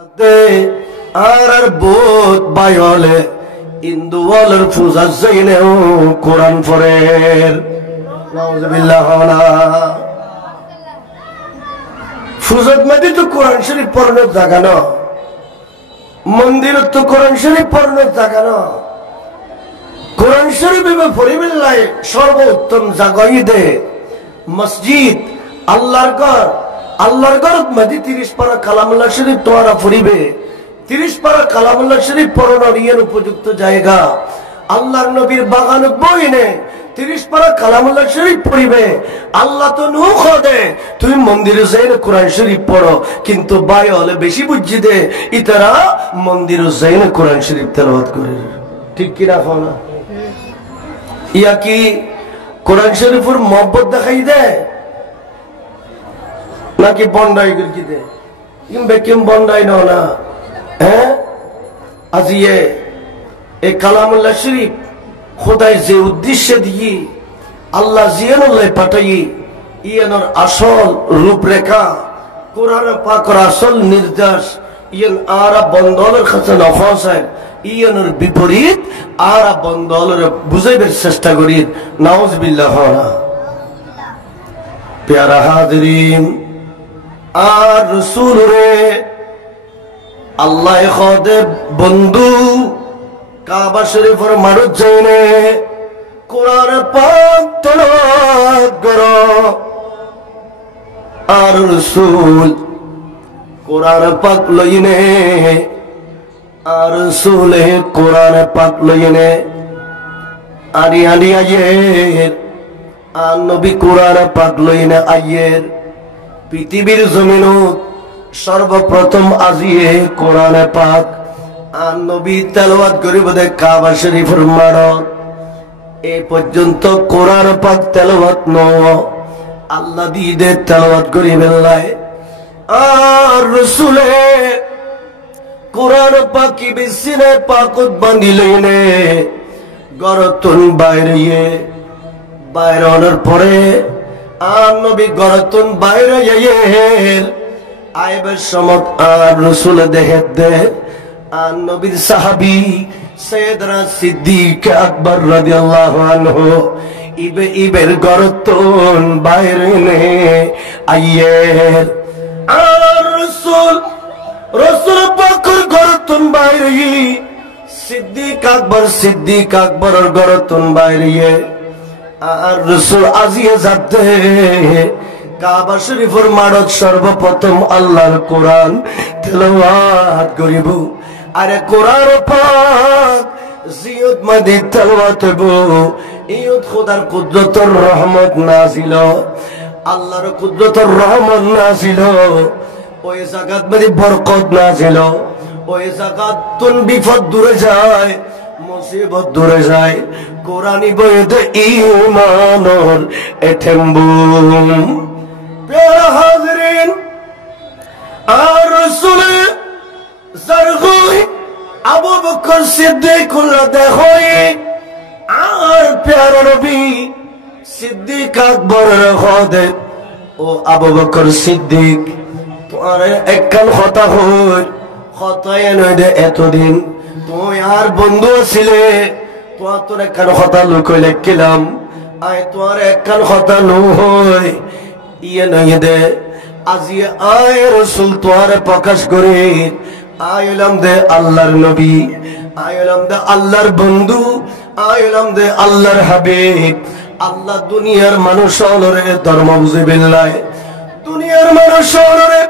আর বোধ বাইলে ইন্দুওয়ালার পূজা যাইনেও কোরআন পড়ের নাউজুবিল্লাহ না ফুজত মধ্যে তো কোরআন শরীফ পড়ানোর জায়গা না মন্দিরত তো কোরআন শরীফ পড়ানোর জায়গা না কোরআন শরীফ পড়িবেলাই সর্বোত্তম জায়গায় দে মসজিদ আল্লাহর ঘর মধ্যে 30 পারা কালামুল্লাহ শরীফ তোরা পড়িবে 30 পারা কালামুল্লাহ শরীফ পড়ানোর উপযুক্ত জায়গা আল্লাহর নবীর বাগান বইনে 30 পারা কালামুল্লাহ শরীফ পড়িবে আল্লাহ তো নূহ দে তুই মন্দিরে যাইলে কোরআন শরীফ পড়ো কিন্তু বাই হলে বেশি বুঝি দে ইতারা মন্দিরে যাইলে কোরআন শরীফ তেলাওয়াত করে ঠিক কি না না ইয়া কি কোরআন শরীফের মহব্বত দেখাই দে নাকি বন্ডাই করে দে কিংবা কিম বন্ডাই না হ্যাঁ আজিয়ে এই কালামুল্লাহ শরীফ খোদাই যে উদ্দেশ্যে দিয়ে আল্লাহ জিয়ানুল্লাহ পাঠাই ইয়ানোর আসল রূপরেখা কোরআন পাকের আসল নির্দেশ ইয়ান আরা বন্দলের কাছে নফাসায় ইয়ানোর বিপরীত আরা বন্দলের বুঝাইবার চেষ্টা করি নাউজুবিল্লাহ না প্যারা হাজরিন আর রাসূল রে আল্লাহ খোদে বন্ধু কাবা শরীফের মারুত যাইনে কোরআন পাক তেলাওয়াত করো আর রাসূল কোরআন পাক লইনে আর রাসূল কোরআন পাক লইনে আদি আয়ের আর নবী কোরআন পাক লইনে আয়ের পৃথিবীর জমিনত সর্বপ্রথম আজিয়ে কোরআন পাক আর নবী তেলাওয়াত করিব দে কাবা শরীফের মারত এই পর্যন্ত কোরআন পাক তেলাওয়াত ন আল্লাহ দিদে তেলাওয়াত করিবেন লাই আর রাসূলে কোরআন পাক কি বিসিনে পাকত বান্ধিলেনে গরতুন বাইরের পরে আর নবী গরতুন বাইরে যাইয়ের আইবের সমত আর রাসূল দেখে দে আর নবীর সাহাবী সৈয়দনা সিদ্দিক আকবর রাদিয়াল্লাহু আনহু ইবের গরতুন বাইরে নে আইয়ের আর রাসূল পাকের গরতুন বাইরে সিদ্দিক আকবরের গরতুন বাইরে আর রাসূল আজিয়ে যাতে কাবা শরীফের মারত সর্বপ্রথম আল্লাহর কোরআন তেলাওয়াত করিব আরে কোরআন পাক জিয়ত মধ্যে তেলাওয়াত হইব ইয়ত খোদার কুদরতের রহমত নাজিল আল্লাহর কুদরতের রহমত নাজিল ওই জায়গাত মধ্যে বরকত নাজিল ওই জায়গাত তুন বিপদ দূরে যায় মুসিবত দূরে যায় কোরআনি বইতে ঈমানের এঠেম্বুম প্যারা হাজরিন আর রাসূল জারগুই আবু বকর সিদ্দিকুল্লাহ দেখোই আর প্যারা নবী সিদ্দিক আকবরের খোদে ও আবু বকর সিদ্দিক তোমার একখান কথা হই কথাই নয় দে এতদিন তুই আর বন্ধু ছিলে তোমার তোর একখান কথা লুকই লেখিলাম আয় তোমার একখান কথা নয় ইয়ে নয় দে আজি আয় রাসূল তোমার প্রকাশ করে আইলাম দে আল্লাহর নবী আইলাম দে আল্লাহর বন্ধু আইলাম দে আল্লাহর হাবিব আল্লাহ দুনিয়ার মানুষ হলরে ধর্ম বুঝে বেল্লাই দুনিয়ার মানুষ হলরে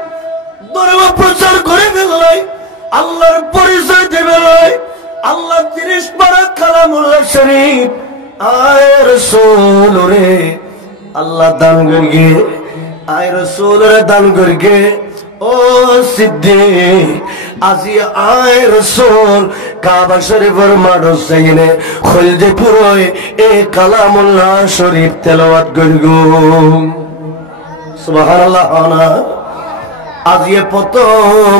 ধর্ম প্রচার করে বেল্লাই আল্লাহর পরিচয় দেবে লাই আল্লাহ 30 পারা কালামুল্লাহ শরীফ আয় রাসূল রে আল্লাহ দান করগে আয় রাসূল রে দান করগে ও সিদ্দিক আজি আয় রাসূল কাবা শরীফের মারত যাইনে খলদে পুরোয় এই কালামুল্লাহ শরীফ তেলাওয়াত করগো সুবহানাল্লাহ না আজি প্রথম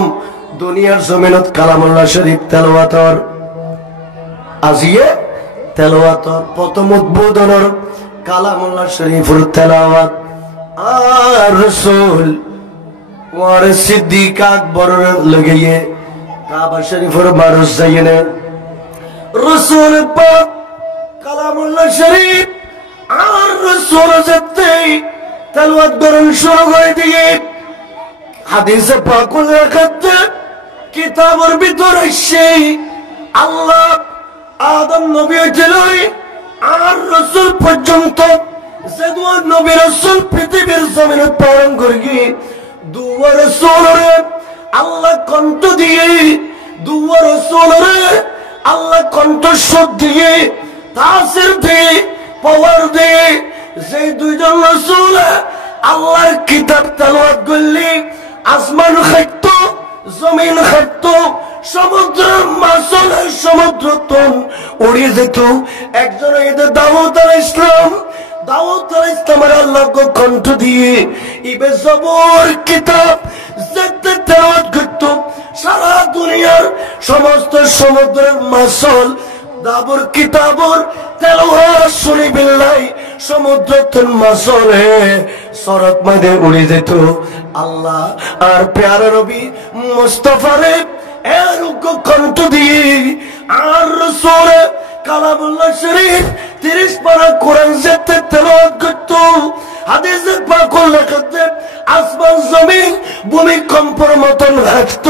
দুনিয়ার জমিনত কালামুল্লাহ শরীফ তেলাওয়াতর আজিয়ে তেলাওয়াতর প্রথম উদ্বোধনের কালামুল্লাহ শরীফের তেলাওয়াত আর রাসূল ওমর সিদ্দিক আকবর লাগিয়ে কাবা শরীফের মানুষ যাইনে রাসূল পাক কালামুল্লাহ শরীফ আর রাসূল যেতে তেলাওয়াত করেন শুরু করে দিয়ে হাদিসে পাকুল রাখতে কিতাবের ভিতরে সেই আল্লাহ আদম নবী হইছিল আর রাসূল পর্যন্ত যেদুয়া নবী রাসূল পৃথিবীর জমিনে প্রেরণ করি দুয়া রাসূলরে আল্লাহ কণ্ঠ দিয়ে দুয়া রাসূলরে আল্লাহ কণ্ঠস্বর দিয়ে তাসির দিয়ে পাওয়ার দিয়ে যে দুইজন রাসূল আল্লাহর কিতাব তেলাওয়াত করলে আসমান খাইত জমিন খাইত সমুদ্র মাছল সমুদ্র তন উড়ে যেত একজন দাউদ আলাইহিস ইসলামের আল্লাহ কণ্ঠ দিয়ে ইবে জবর কিতাব যেতে তেলাওয়াত করত সারা দুনিয়ার সমস্ত সমুদ্রের মাছল দাবর কিতাবর তেলাওয়াত শুনি বিল্লাহ সমুদ্র তন মাছলে সরত মাঝে উড়ে যেত আল্লাহ আর প্যারা নবী মুস্তাফারে এরকম কণ্ঠ দিয়ে আর রাসূল কালামুল্লাহ শরীফ 30 পারা কোরআন যেতে তেলাওয়াত করত হাদিসে পাকুল লেখতে আসমান জমিন ভূমিকম্পের মতন ভাসত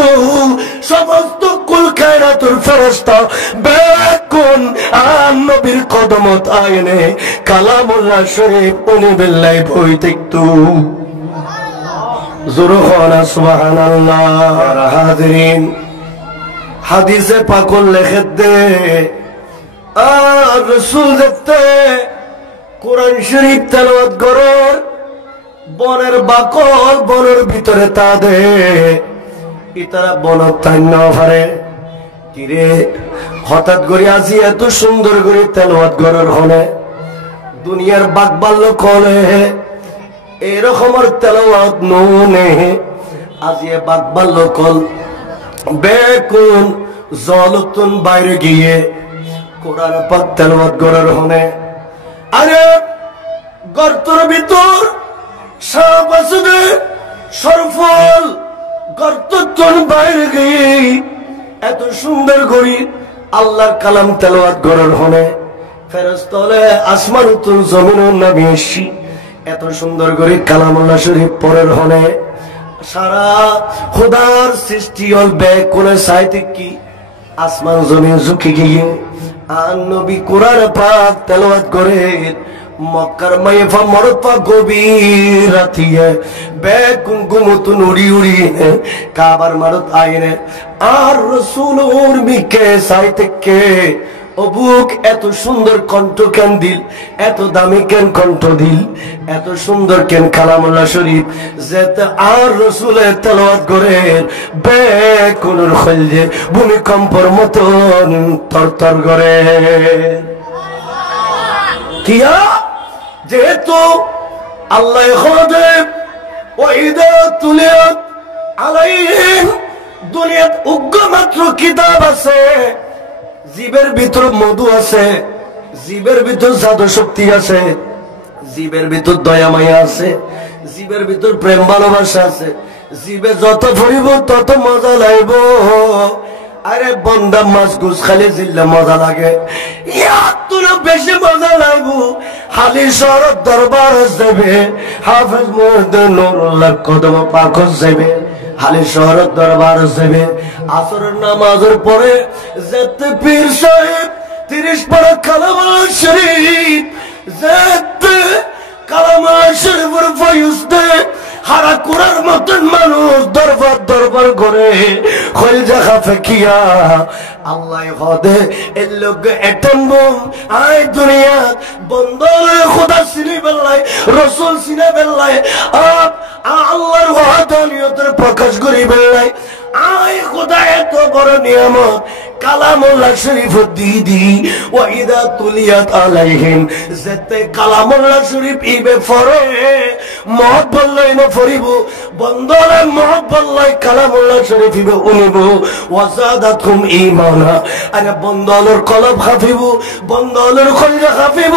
সমস্ত কুল কায়নাতুর ফেরেশতা বেকুন আর নবীর কদমত আইনে কালামুল্লাহ শরীফ উনি বিল্লাহ বই দেখতো জোরখানা সুবহানাল্লাহ হাজিরিন হাদিসে পাকুল লেখতে আর রাসূল যেতে কোরআন শরীফ তেলাওয়াত করার বনের বাকল বনের ভিতরে তা দে ইতারা বনত তাইন পারে কিরে হঠাৎ করে আজি এত সুন্দর করে তেলাওয়াত করার হলে দুনিয়ার বাকবাল্য কলে এরকমের তেলাওয়াত নুনে আজি বাকবাল্য কল বেকুন জলতুন বাইরে গিয়ে কোরআন পাক তেলাওয়াত করার হলে আরে গর্তর ভিতর সাপ আছে সরফল গর্তন বাইরে গিয়ে এত সুন্দর করি আল্লাহর কালাম তেলাওয়াত করার হলে ফেরেশতালে আসমান উত্তর জমিনের নামে এসি এত সুন্দর করে কালামুল্লাহ শরীফ পড়ার হলে সারা খোদার সৃষ্টি হল ব্যাগ কোনে সাইতে কি আসমান জমিন ঝুঁকে গিয়ে আর নবী কোরআন পাক তেলাওয়াত করে মক্কার মাইফা মরফা গভীর রাতিয়ে বেকুন গুমতুন উড়ি উড়ি কাবার মারত আইনে আর রাসূল উর্মিকে সাইতে কে অবুক এত সুন্দর কণ্ঠ কেন দিল এত দামি কেন কণ্ঠ দিল এত সুন্দর কেন কালামুল্লাহ শরীফ যেতে আর রাসূলের তেলাওয়াত করে বেকুনের খলজে ভূমিকম্পর মতন তরতর করে কিয়া যেহেতু আল্লাহ খোদে ওয়াইদা তুলিয়াত আলাইহিম দুনিয়াত উগ্রমাত্র কিতাব আছে জীবের ভিতর মধু আছে জীবের ভিতর জাদু শক্তি আছে জীবের ভিতর দয়া মায়া আছে জীবের ভিতর প্রেম ভালোবাসা আছে জীবে যত ভরিব তত মজা লাগব আরে বন্দা মাছ গুছ খালি জিল্লা মজা লাগে ইয়াতুর বেশি মজা লাগবো হালি শরৎ দরবার যাবে হাফেজ মুহাম্মদ নুরুল্লাহ কদম পাক যাবে হালি শরৎ দরবার যাবে আসরের নামাজের পরে যেতে পীর সাহেব 30 পারা কালামুল্লাহ শরীফ যেতে কালামুল্লাহ শরীফের ফয়ুজ দে হারা কুরার মতন মানুষ দরবার দরবার করে খলজা খাফিয়া আল্লাহ খোদে এর লোক এটম্বো আয় দুনিয়া বন্দর খোদা সিনি বেল্লাই রাসূল সিনা বেল্লাই আল্লাহর ওয়াহদানিয়তের প্রকাশ করি বেল্লাই আয় খোদা এত বড় নিয়ামত কালামুল্লাহ শরীফ দিদি ওয়াইদা তুলিয়াত আলাইহিম যেতে কালামুল্লাহ শরীফ ইবে ফরে মহব্বত লই না ফরিব বন্দরে মহব্বত লই কালামুল্লাহ শরীফ ইবে উনিব ওয়াজাদাতহুম ঈমানা আরে বন্দলর কলব খাফিব বন্দলর কলজা খাফিব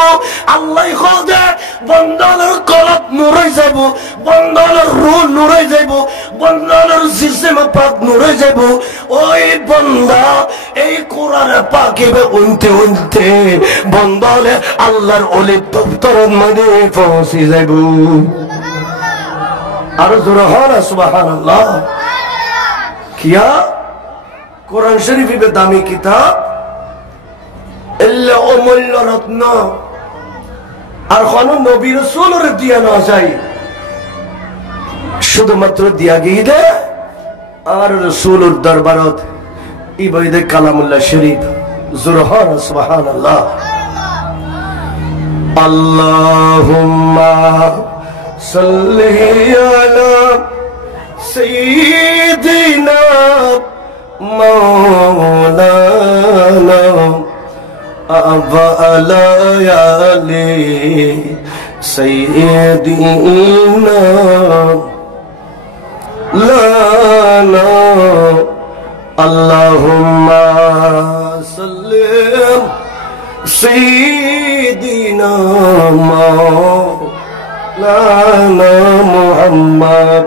আল্লাহ খোদা বন্দলর কলব নূরে যাব বন্দলর রূহ নূরে যাব বন্দলর জিসম পাক নূরে যাব ওই বান্দা এই কোরআন পাকে উনতে উনতে বন্দলে আল্লাহর ওলি দপ্তরের মধ্যে পৌঁছে যাব আর জোরে হলো সুবহানাল্লাহ কিয়া কোরআন শরীফের দামি কিতাব এল্লা অমূল্য রত্ন আর কোন নবী রাসূলের দিয়া না যায় শুধুমাত্র দিয়া গিয়ে আর রাসূলের দরবারত ইবাদে কালামুল্লাহ শরীফ জুরহান সুবহানাল্লাহ আল্লাহুম্মা সাল্লি আলা সাইয়্যিদিনা মাওলানা আবা আলা আলি সাইয়্যিদিনা লানা আল্লাহুম্মা সাল্লিম সাইয়্যিদিনা মাওলানা মুহাম্মদ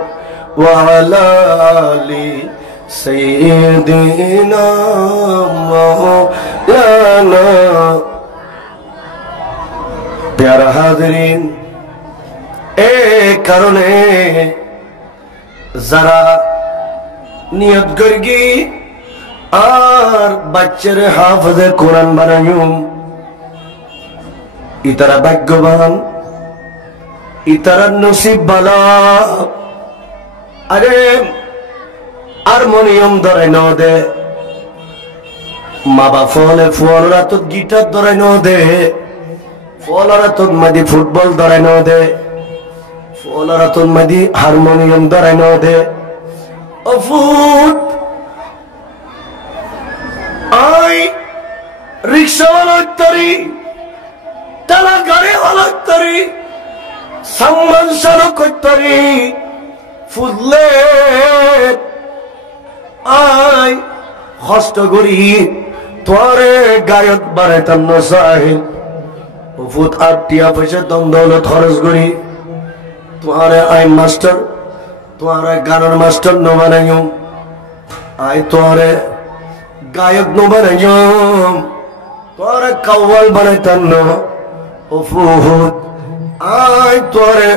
ওয়া আলা আলি সাইয়্যিদিনা মাওলানা প্যারা হাজরিন এই কারণে যারা নিয়ত করগি আর বাচ্চারে হাফেজে কোরআন বানাইম ইতারা ভাগ্যবান ইতারা নসিব বালা আরে হারমোনিয়াম ধরে ন দে মা বাপ ফলে ফলরা তো গিটার ধরে ন দে ফলরা তো মাদি ফুটবল ধরে ন দে ফলরা তো মাদি হারমোনিয়াম ধরে ন দে অফুট আই রিক্সাওয়ালা তরি তালা গাড়ি হলো তরি সম্মান সড়ক তরি ফুদলে আই কষ্ট করি তোরে গায়ক বানাইতাম না সাহিল ফুট আটিয়া পয়সা দম দৌলত খরচ করি তোমারে আই মাস্টার তোমারে গানের মাস্টার ন বানাইম আই তোরে গায়ক ন বানাইম তোরে কাওয়াল বানাইতাম না ফুট আই তোরে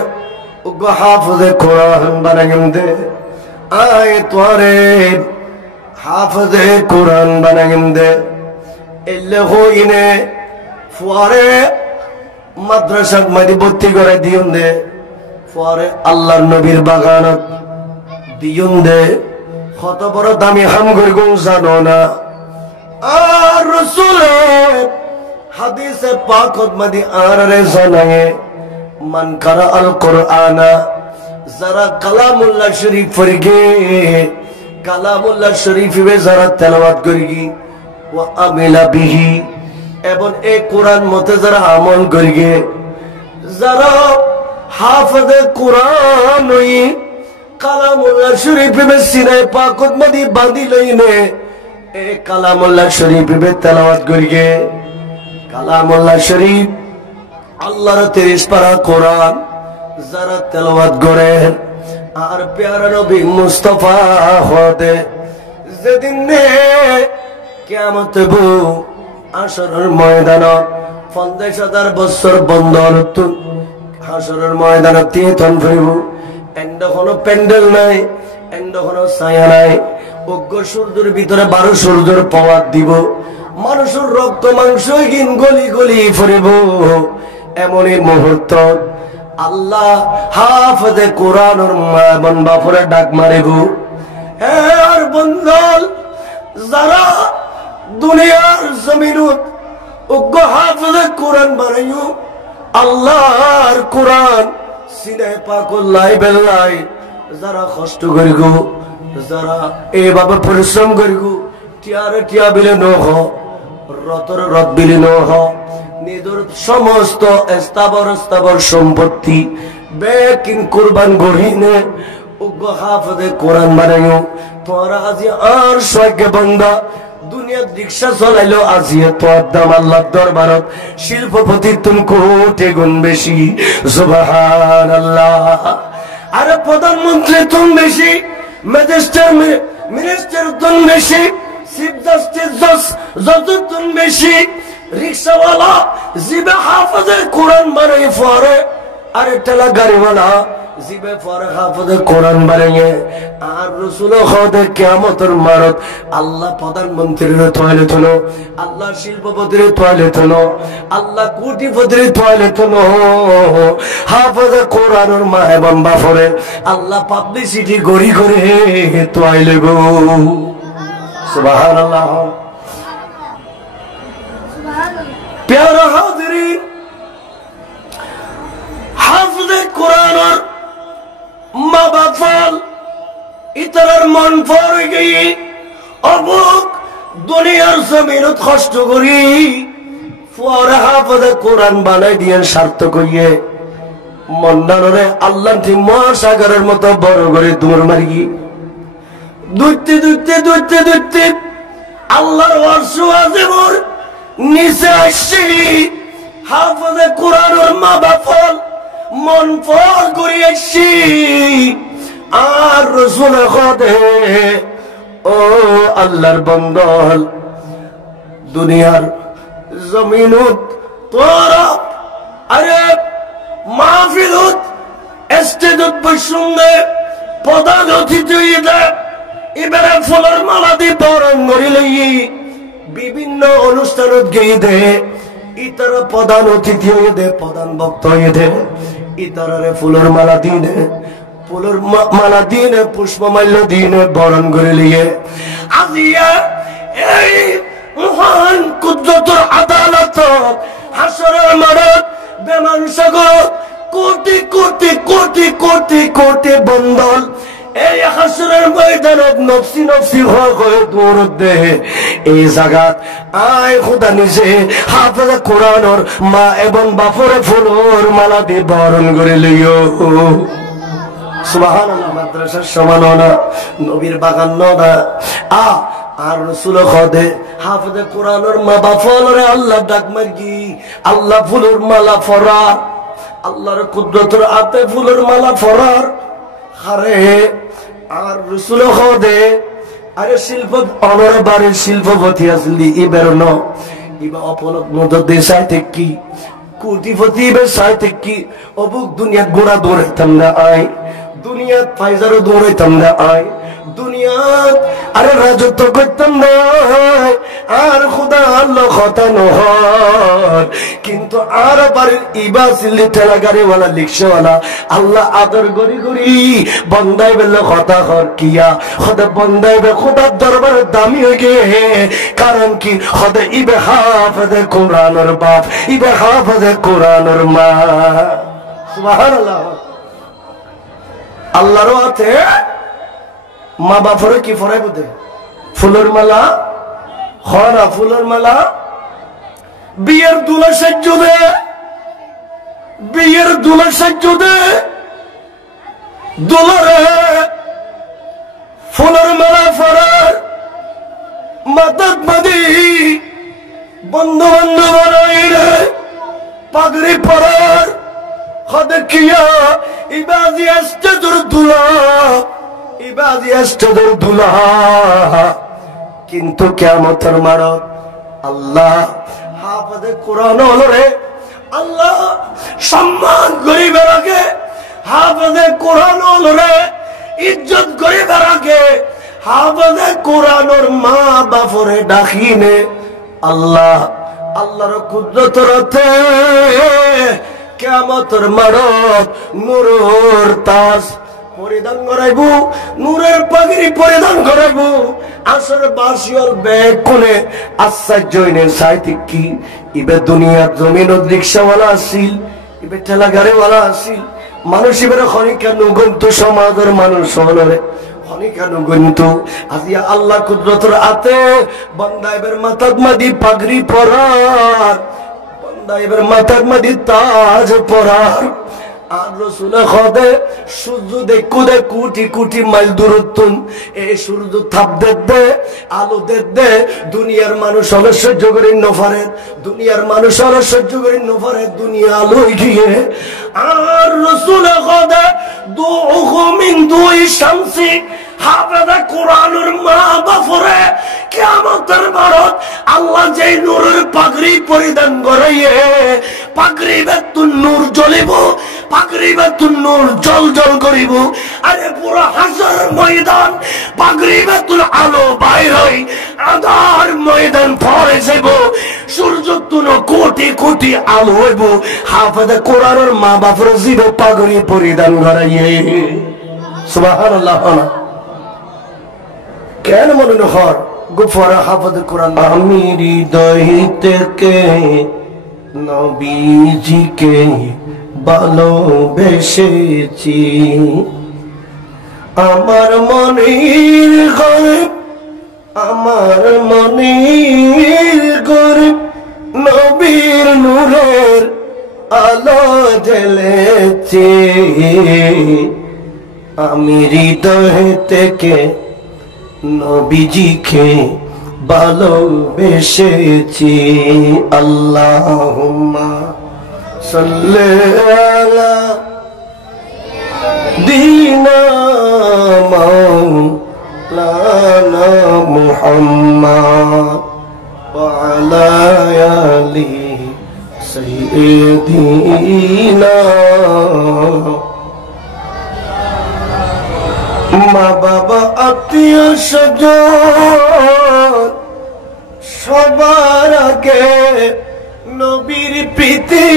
হাফেজে কোরআন বানাইম দে আই তোরে হাফেজে কোরআন বানাইম দে এলে হইনে ফুয়ারে মাদ্রাসার মাঝে ভর্তি করে দিয়ন দে ফুয়ারে আল্লাহর নবীর বাগানত দিয়ন দে কত বড় দামি হাম গরগুন জানো না আর রাসূলের হাদিসে পাকত মাদি আরে জানায়ে মান কারা আল কোরআনা যারা কালামুল্লাহ শরীফ পড়গে কালামুল্লাহ শরীফে যারা তেলাওয়াত করগি ওয়া আমিলা বিহি এবং এই কোরআন মতে যারা আমল করগে যারা হাফেজে কোরআন হই কালামুল্লাহ শরীফে সিনায়ে পাকত মাদি বাঁধি লইনে এই কালামুল্লাহ শরীফে তেলাওয়াত করগে কালামুল্লাহ শরীফ আল্লাহর 30 পারা কোরআন যারা তেলাওয়াত করে আর প্যারা নবী মুস্তাফা হতে যেদিন নে কিয়ামত হবো হাশরের ময়দানত 50,000 বছর বন্ধন হাশরের ময়দানত তিতন হইব এন্ড কোনো প্যান্ডেল নাই এন্ড কোনো ছায়া নাই অজ্ঞ সূর্যের ভিতরে 12 সূর্যের পাওয়ার দিব মানুষের রক্ত মাংস গিন গলি গলি ফুরিব এমনই মুহূর্ত আল্লাহ হাফেজে কোরআনের মা বোন বাপরে ডাক মারিব হে আর বন্ধল যারা দুনিয়ার জমিনত অজ্ঞ হাফেজে কোরআন বানাইও আল্লাহর কোরআন সিনে পাকুল্লাই বেল্লাই যারা কষ্ট করিগো যারা এইভাবে পরিশ্রম করিব টিয়ারে টিয়া বিলে নহ রতর রত বিলে নহ নিজের সমস্ত স্থাবর সম্পত্তি বেকিন কুরবান গড়িনে উগ্র হাফেজে কোরআন বানাইও তোরা আজি আর সয়কে বান্দা দুনিয়ার রিক্সা চলাইলো আজিয়ে তোর দাম আল্লাহর দরবারত শিল্পপতি তুম কোটি গুণ বেশি সুবহানাল্লাহ। আরে প্রধানমন্ত্রী তুম বেশি, মিনিস্টার তুম বেশি, চিফ জাস্টিস যত তুম বেশি, রিক্সাওয়ালা জিবে হাফেজে কোরআন বানাই পড়ে, আরে ঠেলা গাড়িওয়ালা জিবে পরে হাফেজে কোরআন বানাইয়ে আর রাসূল খোদে কিয়ামতের মারত আল্লাহ প্রধানমন্ত্রীর টয়লেট হলো, আল্লাহ শিল্পপতির টয়লেট হলো, আল্লাহ কোটিপতির টয়লেট হলো, হাফেজে কোরআনের মা এবং বাপরে আল্লাহ পাবলিসিটি গড়ি করে টয়লেট গো সুবহানাল্লাহ। প্যারা হাজিরিন, হাফেজে কোরআনের মা বাফল ইতরার মন পড়ে গিয়ে অবুক দুনিয়ার জমিনত কষ্ট করি পরে হাফেজে কোরআন বানাই দিয়ে সার্থক হইয়ে মন্দানরে আল্লাহ ঠিক মহাসাগরের মতো বড় করে দৌড় মারি দুইতে দুইতে দুইতে দুইতে আল্লাহর ওয়ার্স ওয়াজিবুর নিচে আসছি। হাফেজে কোরআনের মা বাফল মন ফল করে আসছি আর রাসূল খোদে ও আল্লাহর বন্দল দুনিয়ার জমিনত তোরা আরে মাহফিলত স্টেজত বসুঙ্গে প্রধান অতিথি এবারে ফুলের মালা দিয়ে বরণ করে লই বিভিন্ন অনুষ্ঠানত গিয়ে দে ইতার প্রধান অতিথি হয়ে দে, প্রধান বক্তা হয়ে দে, ইতারে ফুলের মালা দিনে ফুলের মালা দিনে পুষ্পমাল্য দিনে বরণ করে লিয়ে আজিয়া এই মহান কুদরতের আদালত হাসরের মাঠত বেমান সাগর কোটি কোটি কোটি কোটি কোটি বন্দল এই হাসরের ময়দানত নফসি নফসি হয়ে দৌড় দে এই জায়গাত আয় খোদা নিজে হাফেজে কোরআনের মা এবং বাপরে ফুলের মালা দিয়ে বরণ করে লইও সুবহানাল্লাহ। মাদ্রাসার সমান না, নবীর বাগান না আর রাসূল খোদে হাফেজে কোরআনের মা বাপরে আল্লাহ ডাক মারগি আল্লাহ ফুলের মালা ফরার আল্লাহর কুদরতের হাতে ফুলের মালা ফরার হারে আর রাসূল খোদে আরে শিল্প অনর বাড়ির শিল্পপতি আসলি এবার ন ইবা অপলক মদত দেশাই থেকে কোটিপতি এবার সাই থেকে অবুক দুনিয়া গোড়া দৌড়াইতাম না আয় দুনিয়া ফাইজারও দৌড়াইতাম না আয় দুনিয়াত আরে রাজত্ব করতাম না আর খুদা আল্লাহ কথা নহর কিন্তু আর বাড়ির ইবা সিল্লি ঠেলা গাড়িওয়ালা রিক্সাওয়ালা আল্লাহ আদর গড়ি গড়ি বন্দাই বেলে কথা হর কিয়া খোদা বন্দাই বে খোদার দরবারে দামি হয়ে গে কারণ কি খোদা ইবে হাফেজে কোরআনের বাপ ইবে হাফেজে কোরআনের মা সুবহানাল্লাহ। আল্লাহর হাতে মা বাপরে কি ফরাই বুঝে ফুলের মালা খরা ফুলের মালা বিয়ের দুলা সাহায্য দে বিয়ের দুলা সাহায্য দে দুলারে ফুলের মালা ফরার মাতাত মাদি বন্ধু বান্ধব পাগড়ি পরার খদে কিয়া ইবাজি আসতে তোর দুলা ইবাজি আসতে তোর দুলা কিন্তু কিয়ামতের মারত আল্লাহ হাফেজে কোরআন হলরে আল্লাহ সম্মান করিবার আগে হাফেজে কোরআন হলরে ইজ্জত করিবার আগে হাফেজে কোরআনের মা বাপরে ডাকিনে আল্লাহ আল্লাহর কুদরতের হাতে কিয়ামতের মারত নূরের তাজ পরিধান করাইব নূরের পাগড়ি পরিধান করাইব আসর বাসিয়ল ব্যাগ কোনে আশ্চর্যইনে সাইতে কি ইবে দুনিয়ার জমিনত রিক্সাওয়ালা আসিল ইবে ঠেলা গাড়িওয়ালা আসিল মানুষ ইবে খনিকা নুগন্ত সমাজের মানুষ হলরে পানি কেন কিন্তু আজিয়া আল্লাহ কুদরতের হাতে বান্দা এবার মাথার মাদি পাগড়ি পরার, বান্দা এবার মাথার মাদি তাজ পরার। আর রসুল খদে সূর্য দেখুদে কোটি কোটি মাইল দূরত্ব, এই সূর্য থাপ দে আলো দে দুনিয়ার মানুষ হলে সহ্য করে নফারে, দুনিয়ার মানুষ হলে সহ্য করে নফারে দুনিয়া আলো গিয়ে। আর রসুল খদে দুই দুই শামসি হাফেজে কোরআনের মা বাপরে কিয়ামতের ভারত আল্লাহ যে নূরের পাগড়ি পরিধান করাইয়ে, পাগড়ি বেতুন নূর জ্বলিব, পাগড়ি বেতুন নূর জল জল করিব। আরে পুরো হাজার ময়দান পাগড়ি বেতুন আলো বাইর হই, আধার ময়দান পরে যাব, সূর্য তুন কোটি কোটি আলো হইব। হাফেজে কোরআনের মা বাপরে জীবে পাগড়ি পরিধান করাইয়ে। সুবহানাল্লাহ। কেন মনে হর গুফর হাফেজ কোরআন। আমি হৃদয় থেকে নবীজিকে ভালোবেসেছি, আমার মনের ঘরে, আমার মনের ঘরে নবীর নূরের আলো জ্বলেছে। আমি হৃদয় থেকে নবীজিকে ভালোবেসেছি। আল্লাহুম্মা সাল্লি আলা দিনা মাওলানা মুহাম্মদ ওয়া আলা আলি সাইয়্যিদিনা। মা বাবা আত্মীয় স্বজন সবার আগে নবীর প্রীতি।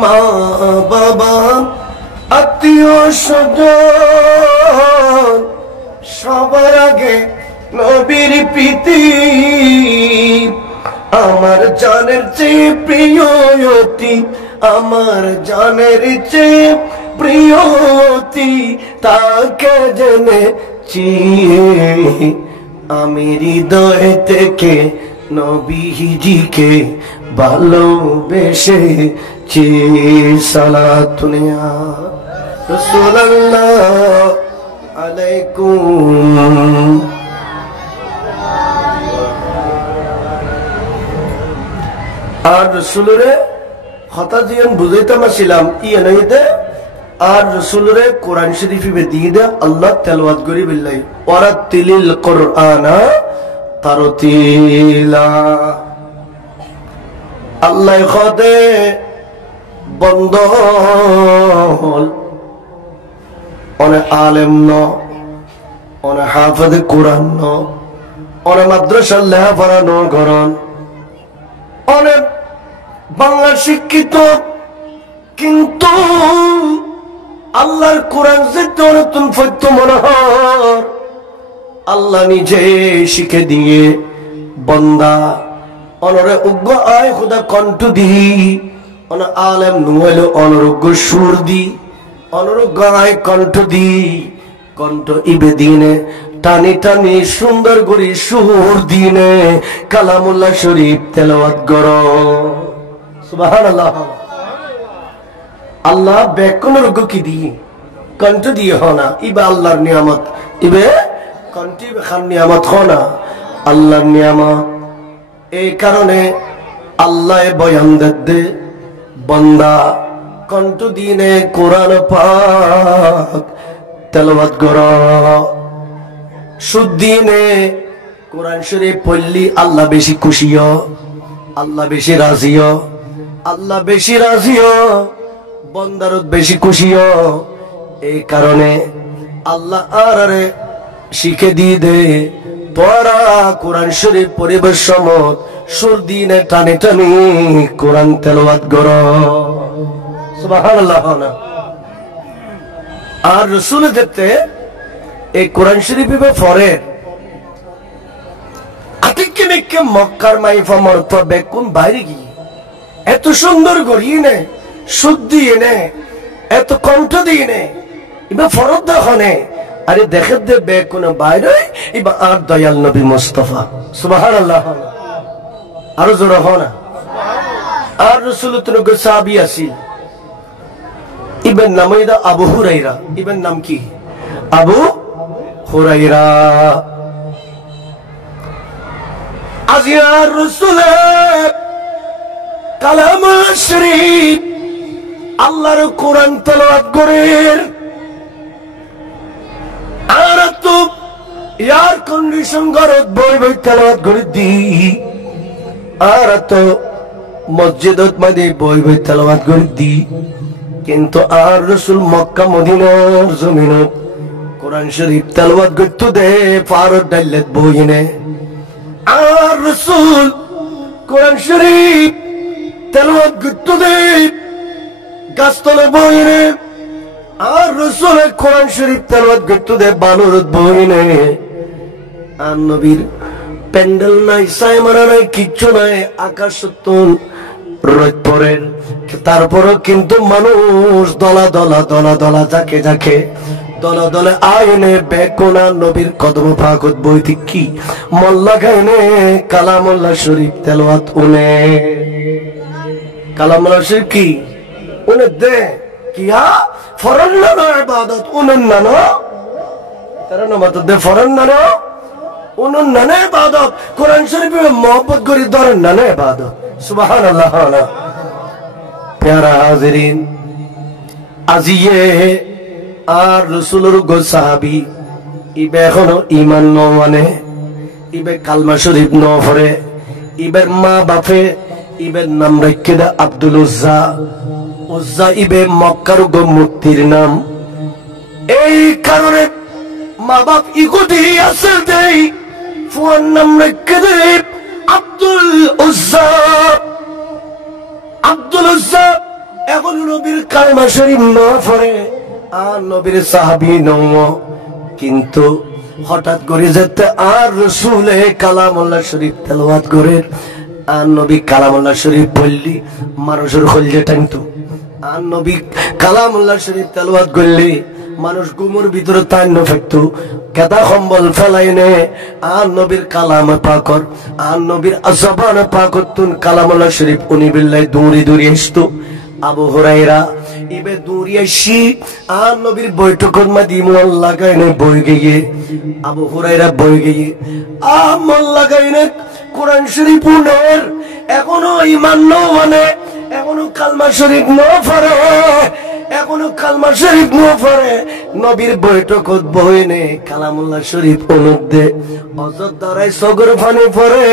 মা বাবা আত্মীয় স্বজন সবার আগে নবীর প্রীতি। আমার জানের চেয়ে প্রিয়তি, আমার জানের চেয়ে প্রিয়তি তাকে জেনেছি। আমি হৃদয় থেকে নবীজিকে ভালোবেসেছি। সালাতুন ইয়া রাসূলুল্লাহ আলাইকুম। আর রসুলরে কথা দিয়ে বুঝাইতে আসছিলাম ইয়ে নইতে। আর রসুলরে কোরআন শরীফে দিয়ে দে আল্লাহ তেলাওয়াত করি বিল্লাহি ওয়ারাতিলিল কুরআনা তারতিলা। আল্লাহ খদে বন্ধ হল অনেক আলেম ন, অনেক হাফেজ কোরআন ন, অনেক মাদ্রাসার লেখাপড়া ন করন, অনেক বাংলা শিক্ষিত, কিন্তু আল্লাহর কোরআন যে নতুন ফত্য মনোহর আল্লাহ নিজে শিখে দিয়ে বন্দা অনরে উগ্র আয় খুদা কণ্ঠ দি অন আলেম নুয়েল অনরোগ্য সুর দি অনরোগ্য আয় কণ্ঠ দি কণ্ঠ ইবে দিনে টানি টানি সুন্দর করে সুর দিনে কালামুল্লাহ শরীফ তেলাওয়াত করো। সুবহানাল্লাহ। আল্লাহ ব্যাকরণের যোগ্য কি দিয়ে কণ্ঠ দিয়ে হনা ইবে আল্লাহর নিয়ামত, ইবে কণ্ঠি খান নিয়ামত হনা আল্লাহর নিয়ামত। এই কারণে আল্লাহ বয়ান দে বন্দা কণ্ঠ দিনে কোরআন পাক তেলাওয়াত করো। সুদ্দিনে কোরআন শরীফ পড়লি আল্লাহ বেশি খুশি, আল্লাহ বেশি রাজি, আল্লাহ বেশি রাজি, বন্দারত বেশি খুশি। এই কারণে আল্লাহ আরে শিখে দিয়ে দে তোরা কোরআন শরীফ পরিবেশ সমত সুর দিনে টানে টানি কোরআন তেলাওয়াত করো। সুবহানাল্লাহ। আর রাসূল দেখতে এই কোরআন শরীফে পড়ে আতিকে মেকে মক্কার মাইফা মরত বেকুন বাইরে গিয়ে এত সুন্দর গড়িয়ে নে শুদ্ধি এনে এত কণ্ঠ দিয়ে নে ইবা ফরদ হনে আরে দেখে দে বে কোন বাইরে ইবা আর দয়াল নবী মুস্তাফা সুবহানাল্লাহ আর জোরে হনা আর রাসূলুল্লাহ কে সাহাবী আছিল ইবেন নাম ইদা আবু হুরায়রা ইবেন নাম কি আবু হুরায়রা আজিয়ার রাসূলের কালাম শরীফ আল্লাহর কোরআন তেলাওয়াত করেন আর তো এয়ার কন্ডিশন ঘরত বই বই তেলাওয়াত করে দি আর তো মসজিদত মাঝে বই বই তেলাওয়াত করে দি কিন্তু আর রাসূল মক্কা মদিনার জমিনত কোরআন শরীফ তেলাওয়াত করতে দে ফারত ডাইলত বইনে আর রাসূল কোরআন শরীফ তেলাওয়াত করতে দে গাছতলা বইনে আর রাসূল কোরআন শরীফ তেলাওয়াত করতে দে বালুরত বইনে আর নবীর প্যান্ডেল নাই সাইমারা নাই কিচ্ছু নাই আকাশ তুন রোদ পড়ে তারপরও কিন্তু মানুষ দলা দলা দলা দলা যাকে যাকে দলা দলে আইনে বেকোনা নবীর কদম ফাকত বইতি কি মোল্লা গাইনে কালামুল্লাহ শরীফ তেলাওয়াত উনে কালামুল্লাহ শরীফ কি উনে দে কিয়া ফরজ না ইবাদত উনন না তারা নামাজ দে ফরজ না উনন না ইবাদত কোরআন শরীফে মোহব্বত করি ধরেন না ইবাদত সুবহানাল্লাহ প্যারা হাজিরিন আজিয়ে আর রাসূলের গো সাহাবী ইবে এখনো ঈমান ন মানে ইবে কালমা শরীফ ন পড়ে ইবের মা বাপে ইবের নাম রাখে দা আব্দুল উজ্জা উজ্জা ইবে মক্কার গো মূর্তির নাম এই কারণে মা বাপ ইগুদি আসল দেই ফুয়ার নাম রাখে দে আব্দুল উজ্জা আব্দুল উজ্জা এখন নবীর কালেমা শরীফ ন পড়ে আর নবীর সাহাবী নও কিন্তু হঠাৎ করে যেতে আর রাসূলে কালামুল্লাহ শরীফ তেলাওয়াত করে আর নবী কালামুল্লাহ শরীফ বললি মানুষের কলজে টানতো আর নবী কালামুল্লাহ শরীফ তেলাওয়াত করলে মানুষ গুমর ভিতরে তান্ন ফেকতো কেদা কম্বল ফেলাইনে আর নবীর কালাম পাকর আর নবীর জবান পাকতুন কালামুল্লাহ শরীফ উনি বিল্লাহ দূরে দূরে আসতো আবু হুরায়রা ইবে দূরে আসি আর নবীর বৈঠকের মাঝে মন লাগাইনে বই গিয়ে আবু হুরায়রা বই গিয়ে মন লাগাইনে কোরআন শরীফ উনের এখনো ঈমান ন মানে এখনো কালমা শরীফ ন পড়ে এখনো কালমা শরীফ ন পড়ে নবীর বৈঠকত বইনে কালামুল্লাহ শরীফ অনুদে অজর দ্বারাই সগর পানি পড়ে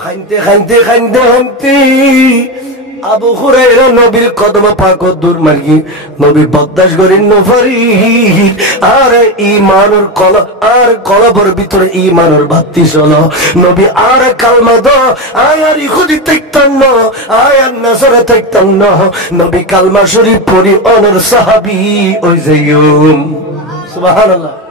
খাইতে খাইতে খাইতে খাইতে আবু হুরায়রা নবীর কদম পাকত দূর মার্গি নবী বদাস করেন নফারি আর ঈমানের কল আর কলবের ভিতরে ঈমানের বাতি চলো নবী আর কালমা দ আয়ার ইহুদি তাইতান না আয়ার নাসারা তাইতান না নবী কালমা শরীফ পড়ি অনর সাহাবী ওই যাইউন সুবহানাল্লাহ